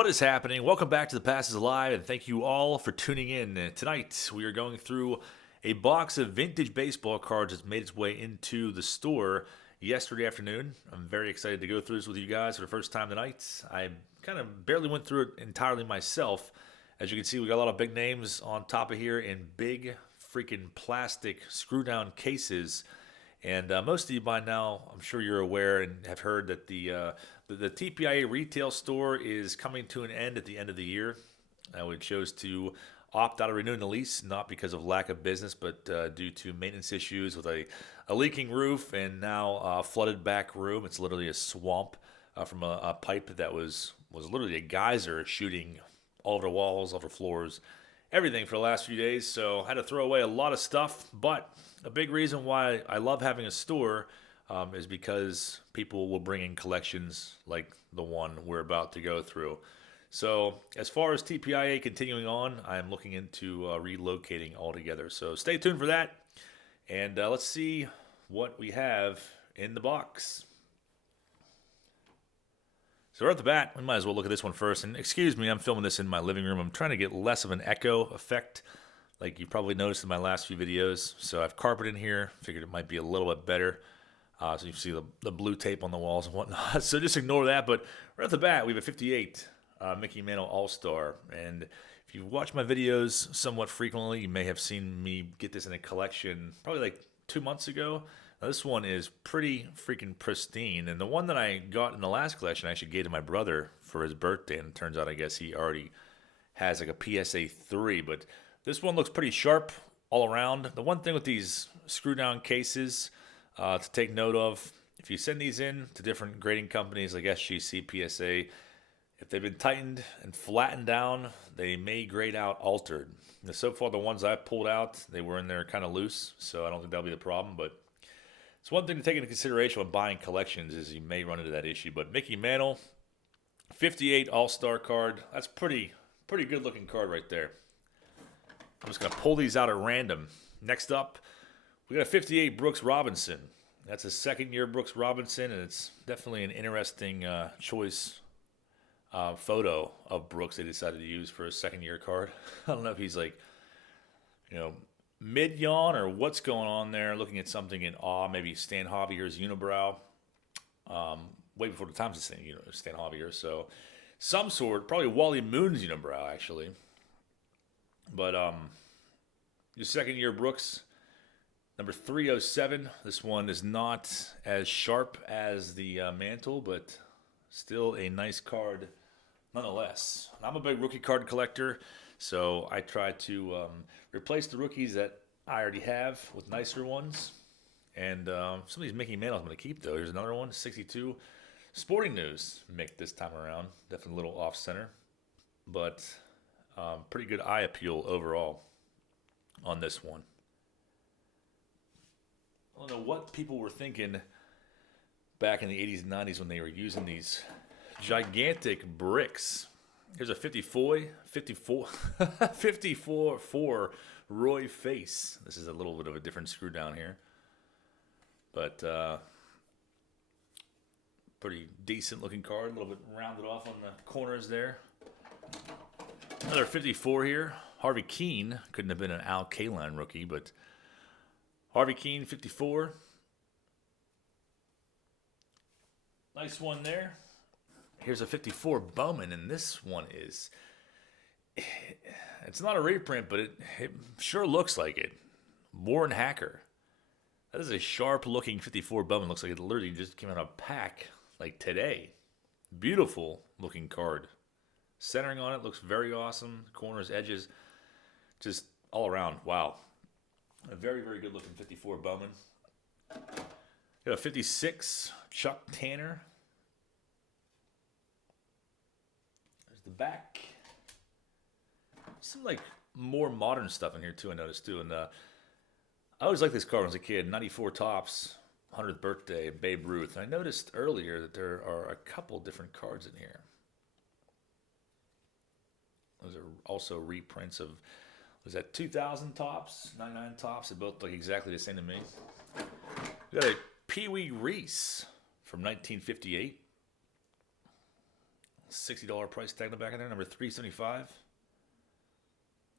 What is happening? Welcome back to the Passes Live, and thank you all for tuning in. Tonight, we are going through a box of vintage baseball cards that's made its way into the store yesterday afternoon. I'm very excited to go through this with you guys for the first time tonight. I kind of barely went through it entirely myself. As you can see, we got a lot of big names on top of here in big freaking plastic screw-down cases. And most of you by now, I'm sure you're aware and have heard that the TPIA retail store is coming to an end at the end of the year. We chose to opt out of renewing the lease, not because of lack of business, but due to maintenance issues with a leaking roof and now a flooded back room. It's literally a swamp from a pipe that was literally a geyser shooting all over the walls, all over the floors, everything for the last few days. So I had to throw away a lot of stuff, but a big reason why I love having a store is because people will bring in collections like the one we're about to go through. So as far as TPIA continuing on, I'm looking into relocating altogether. So stay tuned for that, and let's see what we have in the box. So right off the bat, we might as well look at this one first. And excuse me, I'm filming this in my living room. I'm trying to get less of an echo effect, like you probably noticed in my last few videos. So I've carpet in here. Figured it might be a little bit better. So you can see the blue tape on the walls and whatnot. So just ignore that. But right off the bat, we have a 58 Mickey Mantle All-Star. And if you watch my videos somewhat frequently, you may have seen me get this in a collection probably like 2 months ago. Now, this one is pretty freaking pristine. And the one that I got in the last collection, I actually gave to my brother for his birthday. And it turns out, I guess, he already has like a PSA 3. But this one looks pretty sharp all around. The one thing with these screw-down cases to take note of, if you send these in to different grading companies like SGC, PSA, if they've been tightened and flattened down, they may grade out altered. Now, so far, the ones I've pulled out, they were in there kind of loose, so I don't think that'll be the problem. But it's one thing to take into consideration when buying collections is you may run into that issue. But Mickey Mantle, 58 All-Star card, that's pretty good looking card right there. I'm just going to pull these out at random. Next up, we got a 58 Brooks Robinson. That's a second-year Brooks Robinson, and it's definitely an interesting choice photo of Brooks they decided to use for a second-year card. I don't know if he's like, mid-yawn or what's going on there, looking at something in awe, maybe Stan Javier's unibrow. Way before the times of Stan Javier, so some sort, probably Wally Moon's unibrow, actually. But your second-year Brooks, number 307. This one is not as sharp as the Mantle, but still a nice card nonetheless. I'm a big rookie card collector, so I try to replace the rookies that I already have with nicer ones. And some of these Mickey Mantles I'm going to keep, though. Here's another one, 62. Sporting News Mick this time around. Definitely a little off-center, but pretty good eye appeal overall on this one. I don't know what people were thinking back in the 80s and 90s when they were using these gigantic bricks. Here's a 54 for Roy Face. This is a little bit of a different screw down here, but pretty decent looking card. A little bit rounded off on the corners there. Another 54 here. Harvey Keene. Couldn't have been an Al Kaline rookie, but Harvey Keene, 54. Nice one there. Here's a 54 Bowman, and this one is, it's not a reprint, but it sure looks like it. Warren Hacker. That is a sharp-looking 54 Bowman. Looks like it literally just came out of a pack like today. Beautiful-looking card. Centering on it looks very awesome. Corners, edges, just all around. Wow. A very, very good-looking 54 Bowman. Got a 56 Chuck Tanner. There's the back. Some like more modern stuff in here too, I noticed too. And I always liked this card when I was a kid. 94 Topps, 100th birthday, Babe Ruth. And I noticed earlier that there are a couple different cards in here. Those are also reprints of, was that 2000 Topps, 99 Topps? They both look exactly the same to me. We got a Pee Wee Reese from 1958. $60 price tag in the back of there, number 375.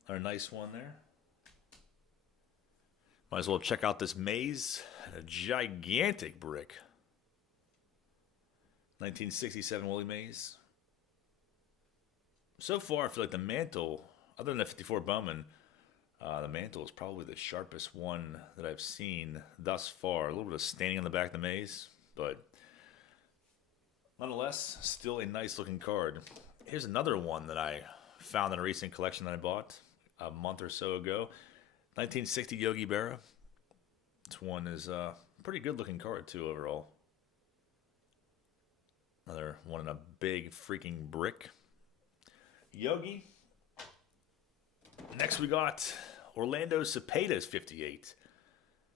Another nice one there. Might as well check out this maze. A gigantic brick. 1967 Willie Mays. So far, I feel like the mantle, other than the 54 Bowman, the mantle is probably the sharpest one that I've seen thus far. A little bit of staining on the back of the maze, but nonetheless, still a nice looking card. Here's another one that I found in a recent collection that I bought a month or so ago. 1960 Yogi Berra. This one is a pretty good looking card too overall. Another one in a big freaking brick. Yogi. Next we got Orlando Cepeda's 58.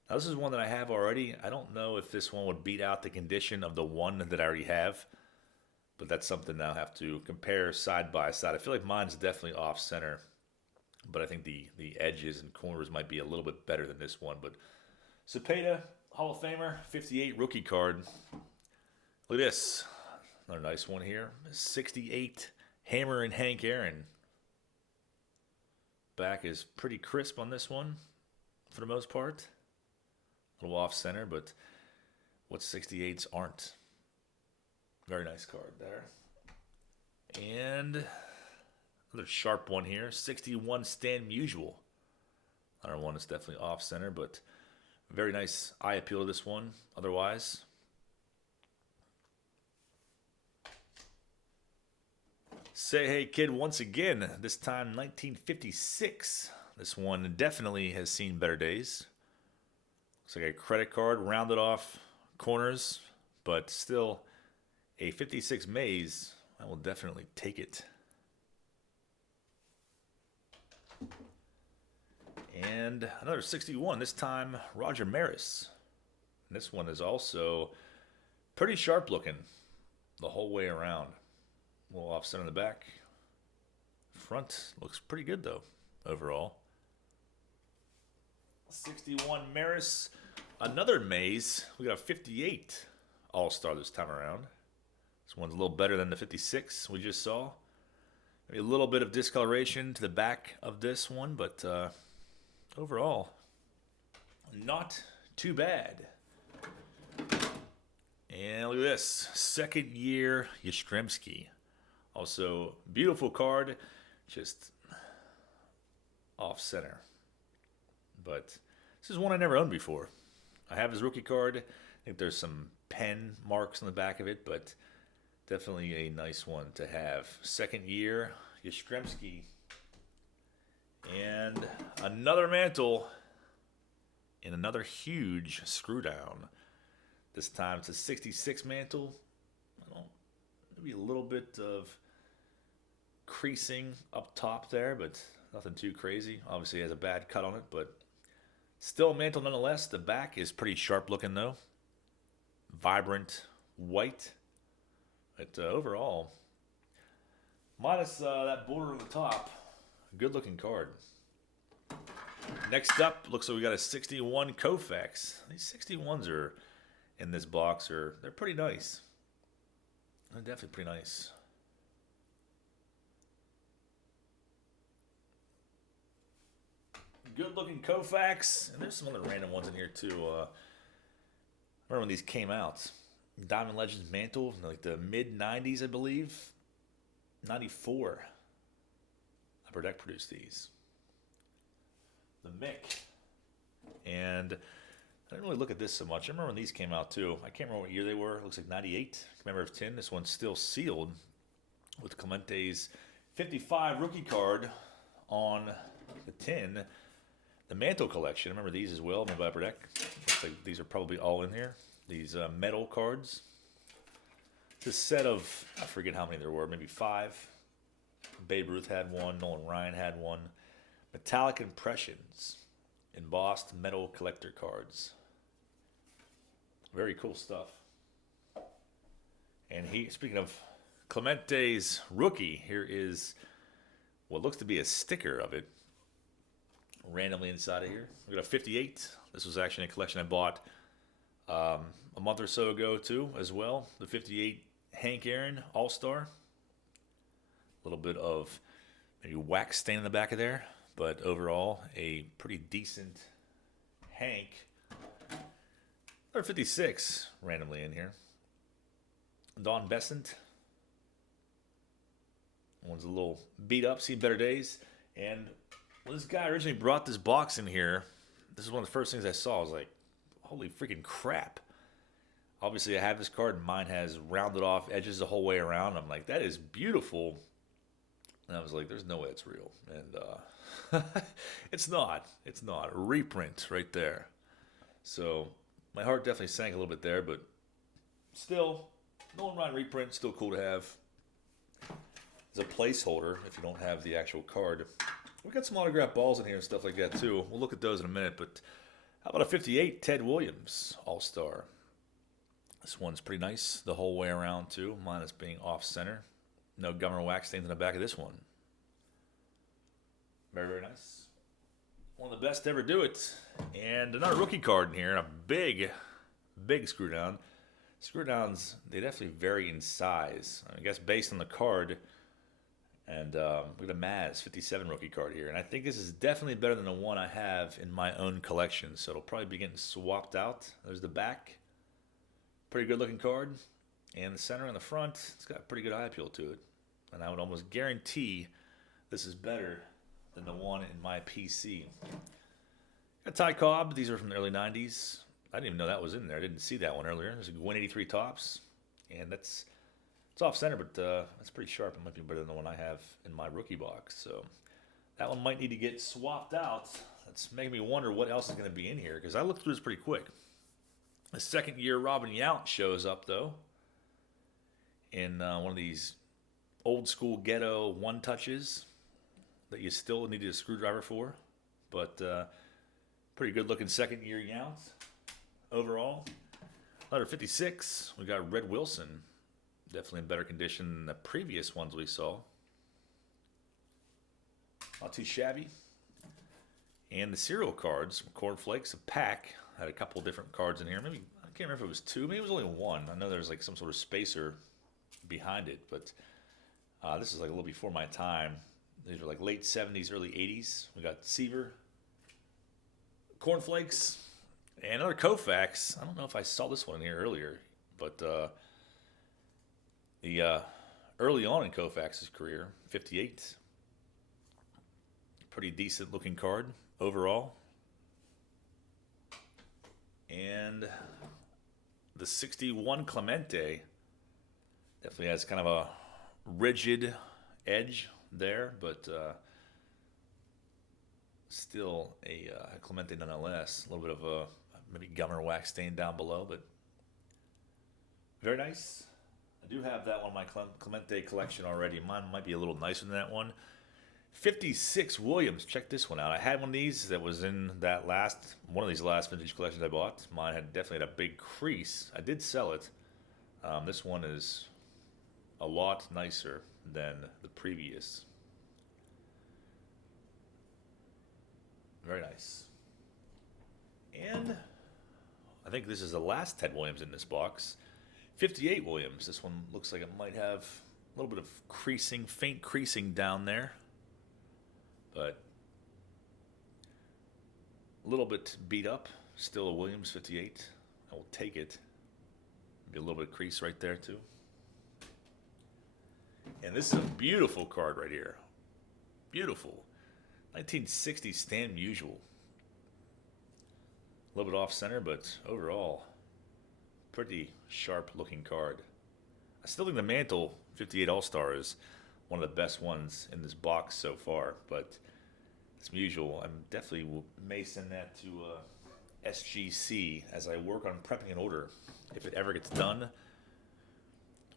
Now this is one that I have already. I don't know if this one would beat out the condition of the one that I already have, but that's something I'll have to compare side by side. I feel like mine's definitely off center, but I think the edges and corners might be a little bit better than this one. But Cepeda, Hall of Famer, 58 rookie card. Look at this. Another nice one here. 68 Hammer and Hank Aaron. Back is pretty crisp on this one for the most part. A little off center, but what 68s aren't. Very nice card there. And another sharp one here. 61 Stan Musial. Another one that's definitely off center, but very nice eye appeal to this one otherwise. Say Hey Kid once again, this time 1956. This one definitely has seen better days. Looks like a credit card, rounded off corners, but still a 56 maze. I will definitely take it. And another 61, this time Roger Maris. And this one is also pretty sharp looking the whole way around. A little offset on the back. Front looks pretty good though, overall. 61 Maris. Another maze. We got a 58 All-Star this time around. This one's a little better than the 56 we just saw. Maybe a little bit of discoloration to the back of this one, but overall, not too bad. And look at this. Second year Yastrzemski. Also, beautiful card, just off center. But this is one I never owned before. I have his rookie card. I think there's some pen marks on the back of it, but definitely a nice one to have. Second year, Yastrzemski. And another mantle in another huge screw down. This time it's a 66 mantle. Maybe a little bit of creasing up top there, but nothing too crazy. Obviously it has a bad cut on it, but still a mantle nonetheless. The back is pretty sharp looking though. Vibrant white. But overall, minus that border on the top, good looking card. Next up, looks like we got a 61 Koufax. These 61s are in this box they're pretty nice. They're definitely pretty nice. Good looking Koufax. And there's some other random ones in here too. I remember when these came out. Diamond Legends mantle, like the mid 90s, I believe. 94. Upper Deck produced these. The Mick. And I didn't really look at this so much. I remember when these came out too. I can't remember what year they were. It looks like 98. Commemorative tin. This one's still sealed with Clemente's 55 rookie card on the tin. The Mantle collection. I remember these as well, made by Upper Deck. Looks like these are probably all in here. These metal cards. It's a set of, I forget how many there were, maybe 5. Babe Ruth had one. Nolan Ryan had one. Metallic Impressions. Embossed metal collector cards. Very cool stuff. And speaking of Clemente's rookie, here is what looks to be a sticker of it. Randomly inside of here. We got a 58. This was actually a collection I bought a month or so ago too, as well. The 58 Hank Aaron All-Star. A little bit of maybe wax stain in the back of there, but overall a pretty decent Hank. Number 56 randomly in here. Don Besant. One's a little beat up, seen better days. And when this guy originally brought this box in here, this is one of the first things I saw. I was like, holy freaking crap. Obviously, I have this card, and mine has rounded off edges the whole way around. I'm like, that is beautiful. And I was like, there's no way it's real. And it's not. It's not. A reprint right there. So my heart definitely sank a little bit there, but still, Nolan Ryan reprint, still cool to have. As a placeholder, if you don't have the actual card. We got some autographed balls in here and stuff like that too. We'll look at those in a minute, but how about a 58 Ted Williams All-Star? This one's pretty nice the whole way around too, minus being off-center. No gum or wax stains in the back of this one. Very, very nice. One of the best to ever do it. And another rookie card in here, a big, big screw down. Screw downs, they definitely vary in size. I guess based on the card. And we got a Maz 57 rookie card here. And I think this is definitely better than the one I have in my own collection. So it'll probably be getting swapped out. There's the back. Pretty good looking card. And the center and the front, it's got pretty good eye appeal to it. And I would almost guarantee this is better than the one in my PC. Got Ty Cobb. These are from the early 90s. I didn't even know that was in there. I didn't see that one earlier. There's a 183 tops. And it's off center, but that's pretty sharp. It might be better than the one I have in my rookie box. So that one might need to get swapped out. That's making me wonder what else is going to be in here, because I looked through this pretty quick. The second year Robin Yount shows up, though, in one of these old school ghetto one touches that you still needed a screwdriver for. But pretty good looking second year Yount overall. Letter 56, we got Red Wilson. Definitely in better condition than the previous ones we saw. Not too shabby. And the serial cards, Cornflakes, a pack. Had a couple different cards in here. Maybe, I can't remember if it was two. Maybe it was only one. I know there's like some sort of spacer behind it, but this is like a little before my time. These are like late 70s, early 80s. We got Seaver, Cornflakes, and another Koufax. I don't know if I saw this one in here earlier, but the early on in Koufax's career, 58. Pretty decent looking card overall. And the 61 Clemente definitely has kind of a rigid edge there, but still a Clemente nonetheless. A little bit of a maybe gum or wax stain down below, but very nice. I do have that one in my Clemente collection already. Mine might be a little nicer than that one. 56 Williams. Check this one out. I had one of these that was in that one of these last vintage collections I bought. Mine had definitely had a big crease. I did sell it. This one is a lot nicer than the previous. Very nice. And I think this is the last Ted Williams in this box. 58 Williams. This one looks like it might have a little bit of creasing, faint creasing down there. But a little bit beat up. Still a Williams 58. I will take it. Maybe a little bit of crease right there too. And this is a beautiful card right here. Beautiful. 1960 Stan Musial. A little bit off center, but overall, pretty sharp looking card. I still think the Mantle 58 All-Star is one of the best ones in this box so far, but as usual, I'm definitely may send that to SGC as I work on prepping an order. If it ever gets done,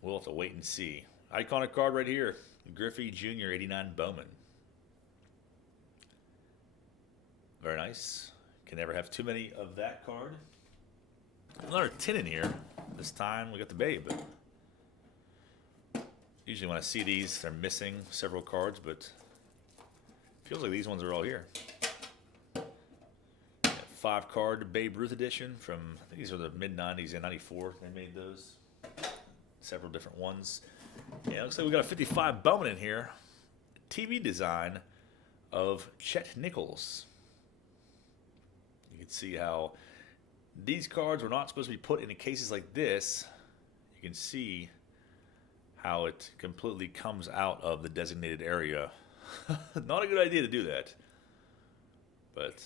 we'll have to wait and see. Iconic card right here, Griffey Jr. 89 Bowman. Very nice. Can never have too many of that card. Another tin in here. This time we got the Babe. Usually when I see these, they're missing several cards, but it feels like these ones are all here. 5-card Babe Ruth edition from, I think these are the mid-90s and 94. They made those. several different ones. Yeah, looks like we got a 55 Bowman in here. TV design of Chet Nichols. You can see how these cards were not supposed to be put into cases like this. You can see how it completely comes out of the designated area. Not a good idea to do that. But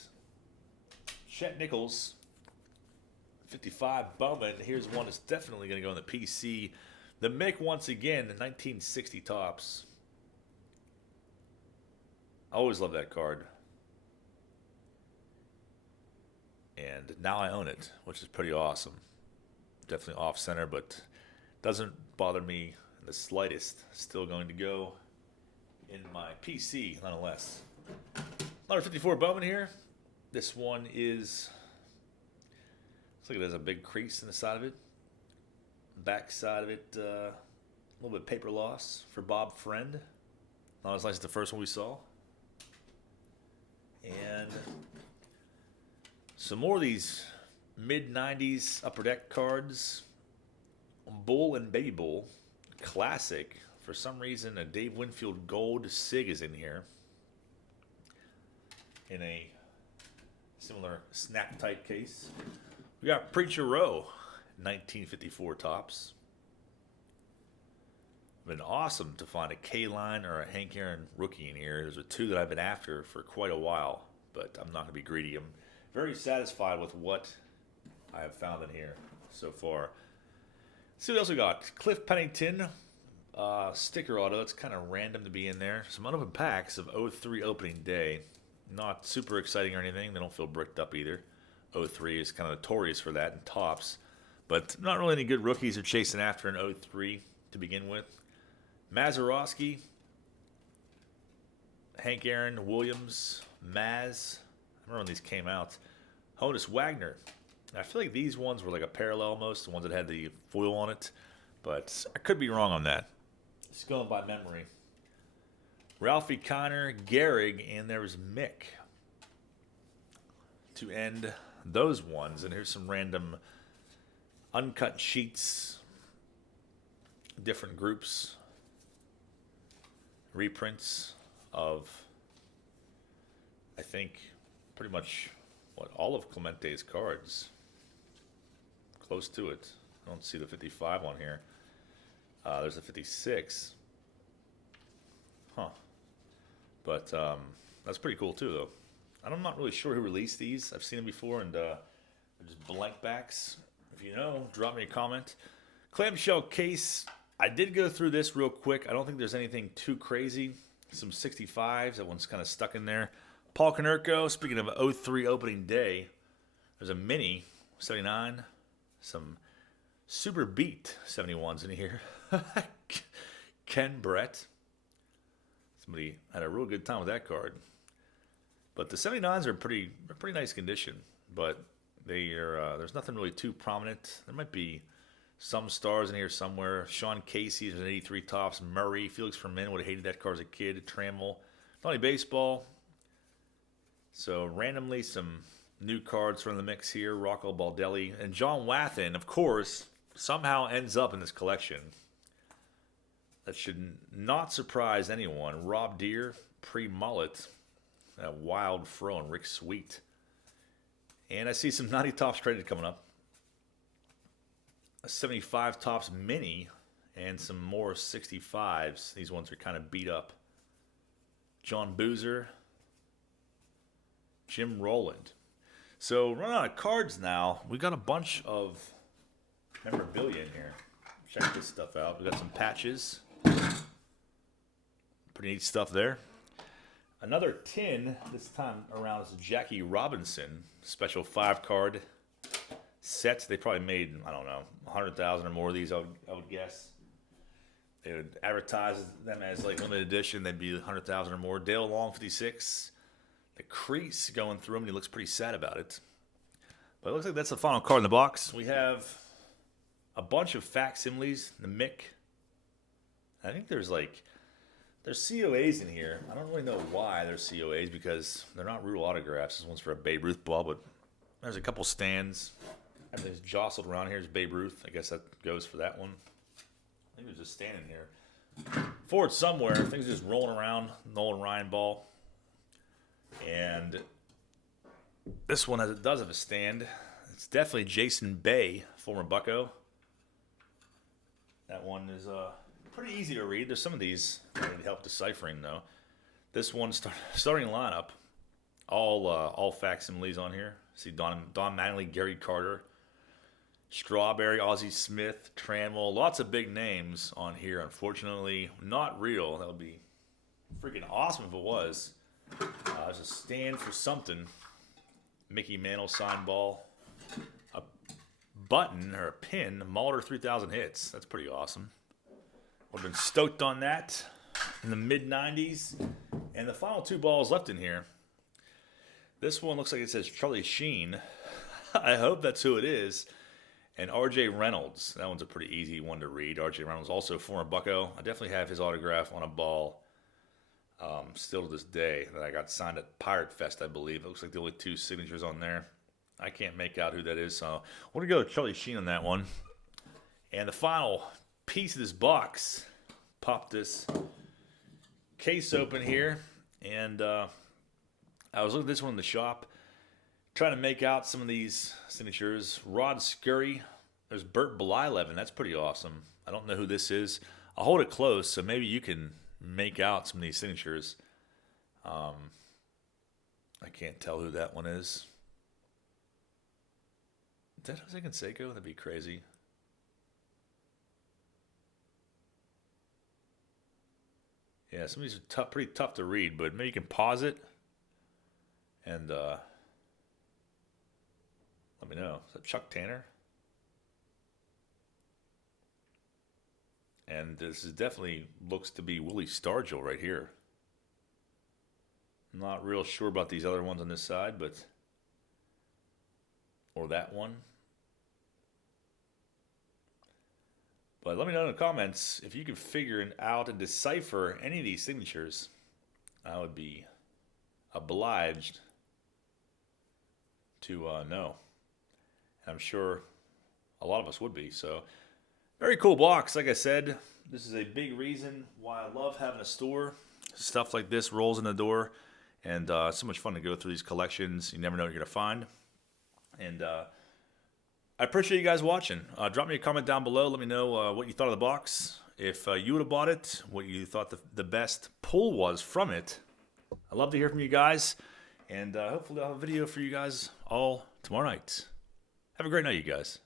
Chet Nichols, 55 Bowman. Here's one that's definitely going to go in the PC. The Mick once again, the 1960 Topps. I always love that card. And now I own it, which is pretty awesome. Definitely off center, but doesn't bother me in the slightest. Still going to go in my PC nonetheless. Another 54 Bowman here. This one is, looks like it has a big crease in the side of it. Back side of it, a little bit paper loss for Bob Friend. Not as nice as the first one we saw. And some more of these mid-90s Upper Deck cards. Bull and Baby Bull. Classic. For some reason, a Dave Winfield Gold SIG is in here. In a similar snap-tight case. We got Preacher Row, 1954 Topps. Been awesome to find a K-Line or a Hank Aaron rookie in here. There's a two that I've been after for quite a while, but I'm not going to be greedy. I'm very satisfied with what I have found in here so far. Let's see what else we got. Cliff Pennington sticker auto. It's kind of random to be in there. Some unopened packs of 03 opening day. Not super exciting or anything. They don't feel bricked up either. 03 is kind of notorious for that in Topps. But not really any good rookies are chasing after an 03 to begin with. Mazeroski, Hank Aaron, Williams, Maz. I remember when these came out. Honus Wagner. I feel like these ones were like a parallel almost, the ones that had the foil on it. But I could be wrong on that. Just going by memory. Ralphie Connor, Gehrig, and there was Mick to end those ones. And here's some random uncut sheets, different groups, reprints of, I think, pretty much all of Clemente's cards. Close to it. I don't see the 55 on here. There's a 56. Huh. But that's pretty cool too, though. I'm not really sure who released these. I've seen them before, and they're just blank backs. If you know, drop me a comment. Clamshell case. I did go through this real quick. I don't think there's anything too crazy. Some 65s. That one's kind of stuck in there. Paul Konerko. Speaking of 03 opening day, there's a mini 79. Some Super Beat 71s in here. Ken Brett. Somebody had a real good time with that card. But the 79s are pretty nice condition. But they are there's nothing really too prominent. There might be some stars in here somewhere. Sean Casey is an 83 Topps. Murray, Felix Fermin would have hated that card as a kid. Trammell. Not baseball. So randomly some new cards from the mix here. Rocco Baldelli. And John Wathan, of course, somehow ends up in this collection. That should not surprise anyone. Rob Deere, pre-mullet. That wild fro and Rick Sweet. And I see some 90 Topps traded coming up. A 75 Topps mini and some more 65s. These ones are kind of beat up. John Boozer. Jim Rowland. So running out of cards now. We got a bunch of memorabilia in here. Check this stuff out. We got some patches. Pretty neat stuff there. Another tin, this time around, is a Jackie Robinson special 5-card set. They probably made, I don't know, 100,000 or more of these, I would guess. They would advertise them as like limited edition. They'd be 100,000 or more. Dale Long, 56. The crease going through him, and he looks pretty sad about it. But it looks like that's the final card in the box. We have a bunch of facsimiles. The Mick. I think there's COAs in here. I don't really know why there's COAs because they're not real autographs. This one's for a Babe Ruth ball, but there's a couple stands. Everything's jostled around here. Is Babe Ruth. I guess that goes for that one. think it was just standing here. Forward somewhere. I think it's just rolling around. Nolan Ryan ball. And this one, as it does have a stand, it's definitely Jason Bay, former Bucko. That one is pretty easy to read. There's some of these that need help deciphering, though. This one, starting lineup, all facsimiles on here. See Don Mattingly, Gary Carter, Strawberry, Ozzie Smith, Tranwell. Lots of big names on here. Unfortunately, not real. That would be freaking awesome if it was. There's a stand for something. Mickey Mantle sign ball. A button or a pin. Mulder 3000 hits. That's pretty awesome. Would have been stoked on that in the mid-90s. And the final two balls left in here. This one looks like it says Charlie Sheen. I hope that's who it is. And R.J. Reynolds. That one's a pretty easy one to read. R.J. Reynolds, also former Bucko. I definitely have his autograph on a ball still to this day that I got signed at Pirate Fest, I believe. It looks like the only two signatures on there. I can't make out who that is, so we're going to go with Charlie Sheen on that one. And the final piece of this box, pop this case open here, and I was looking at this one in the shop, trying to make out some of these signatures. Rod Scurry, there's Bert Blyleven, that's pretty awesome. I don't know who this is. I'll hold it close, so maybe you can make out some of these signatures. I can't tell who that one is. Is that Jose Canseco? That'd be crazy. Yeah, some of these are pretty tough to read, but maybe you can pause it and let me know. Is that Chuck Tanner? And this is definitely looks to be Willie Stargell right here. Not real sure about these other ones on this side, but or that one. But let me know in the comments if you can figure out and decipher any of these signatures. I would be obliged to know. And I'm sure a lot of us would be. So, very cool box. Like I said, this is a big reason why I love having a store. Stuff like this rolls in the door. And it's so much fun to go through these collections. You never know what you're going to find. And I appreciate you guys watching. Drop me a comment down below. Let me know what you thought of the box. If you would have bought it, what you thought the best pull was from it. I'd love to hear from you guys. And hopefully I'll have a video for you guys all tomorrow night. Have a great night, you guys.